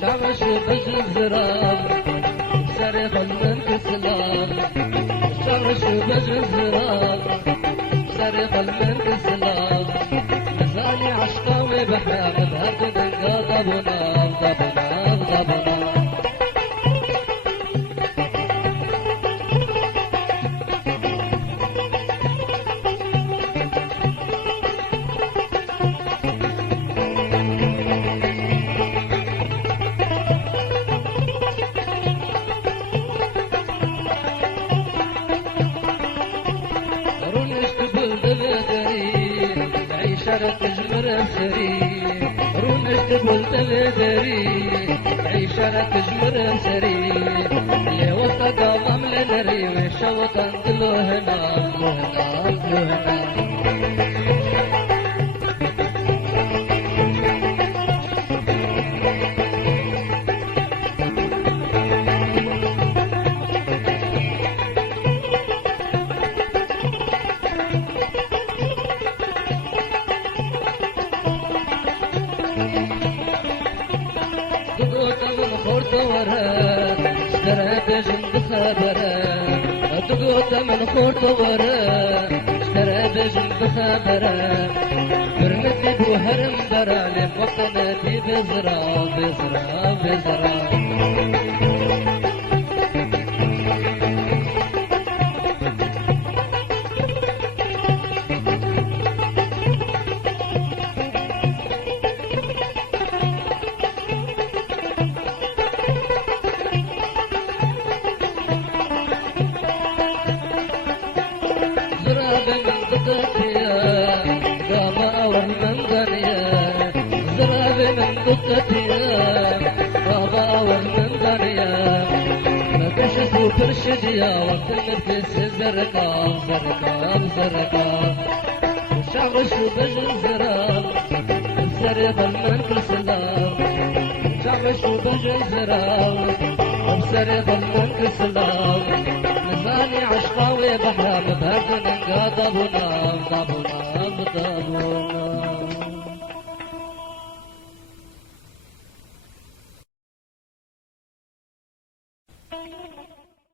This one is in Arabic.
شعبش بجل زراب سرق الملك سلام شعبش بجل زراب سرق الملك سلام نزالي عشقاوي بحرام بهرد دنقا ضبنام ضبنام ضبنام عيشرك جمر سري رونش تقول تغدري عيشرك جمر سري يا وسط قام لنري وشوطن كله هنا تقوت من خورت ورا اشترى بجن بخبرة برمتي بوهرم برالي وطنتي بزرا بزرا بزرا ترشديا وقت المركز زرقاء زرقاء زرقاء شعر شو بجن زراب بسرق المنكر سلام شعر شو بجن زراب بسرق المنكر سلام نزاني عشقاوي بحرام بهرد ننقا ضبنا